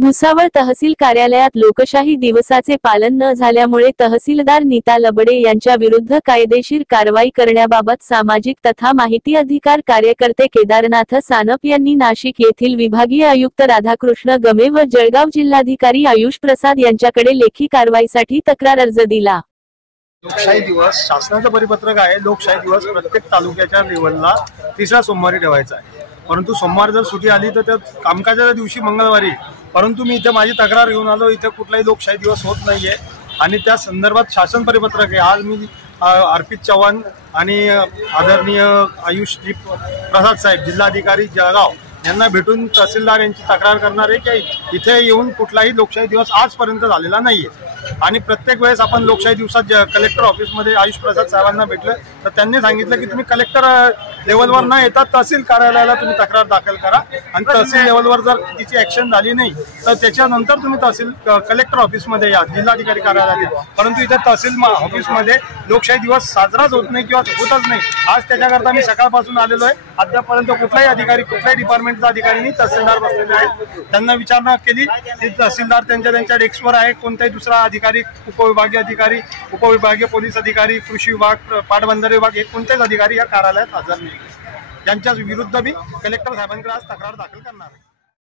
भुसावळ तहसील कार्यालयात लोकशाही दिवसाचे पालन न झाल्यामुळे तहसीलदार नीता लबडे यांच्या विरुद्ध कायदेशीर कारवाई करण्याबाबत सामाजिक तथा माहिती अधिकार कार्यकर्ते केदारनाथ सानप यांनी नाशिक येथील विभागीय आयुक्त राधाकृष्ण गमे व जळगाव जिल्हाधिकारी आयुष प्रसाद यांच्याकडे लेखी कारवाईसाठी तक्रार अर्ज दिला। लोकशाही दिवस शासनाचं परिपत्रक आहे। लोकशाही दिवस प्रत्येक तालुक्याच्या लेवलला तिसऱ्या सोमवारी ठेवायचा आहे, परंतु सोमवार जर सुट्टी आली तर त्या कामकाजाच्या दिवशी मंगळवारी, परंतु मी इथे माझी तक्रार घेऊन आलो। इथे कुठलाही लोकशाही दिवस होत नाहीये आणि त्या संदर्भात शासन परिपत्रक आहे। आज मी अर्पित चव्हाण आणि आदरणीय आयुष प्रसाद साहेब जिल्हाधिकारी जळगाव यांना भेटून तहसीलदार यांची तक्रार करणार आहे की इथे येऊन कुठलाही लोकशाही दिवस आजपर्यंत झालेला नाहीये आणि प्रत्येक वेळेस आपण लोकशाही दिवसात कलेक्टर ऑफिसमध्ये आयुष प्रसाद साहेबांना भेटलं तर त्यांनी सांगितलं की तुम्ही कलेक्टर लेवलवर न येता तहसील कार्यालयाला तुम्ही तक्रार दाखल करा आणि तहसील लेवलवर जर तिची ऍक्शन झाली नाही तर त्याच्यानंतर तुम्ही तहसील कलेक्टर ऑफिसमध्ये या, जिल्हाधिकारी कार्यालयात या। परंतु इथे तहसील ऑफिसमध्ये लोकशाही दिवस साजराच होत नाही किंवा होतच नाही। आज त्याच्याकरता मी सकाळपासून आलेलो आहे। अद्यापर्यंत कुठलाही अधिकारी, कुठल्याही डिपार्टमेंटचा अधिकारी नाही, तहसीलदार बसलेले आहेत। त्यांना विचारणा केली की तहसीलदार त्यांच्या डेस्कवर आहे, कोणताही दुसरा अधिकारी, उपविभागीय अधिकारी, उपविभागीय पोलीस अधिकारी, कृषी विभाग, पाटबंधारे विभाग हे कोणतेच अधिकारी या कार्यालयात हजर नाही। त्यांच्या विरुद्ध मी कलेक्टर साहेबांकडे आज तक्रार दाखल करणार आहे।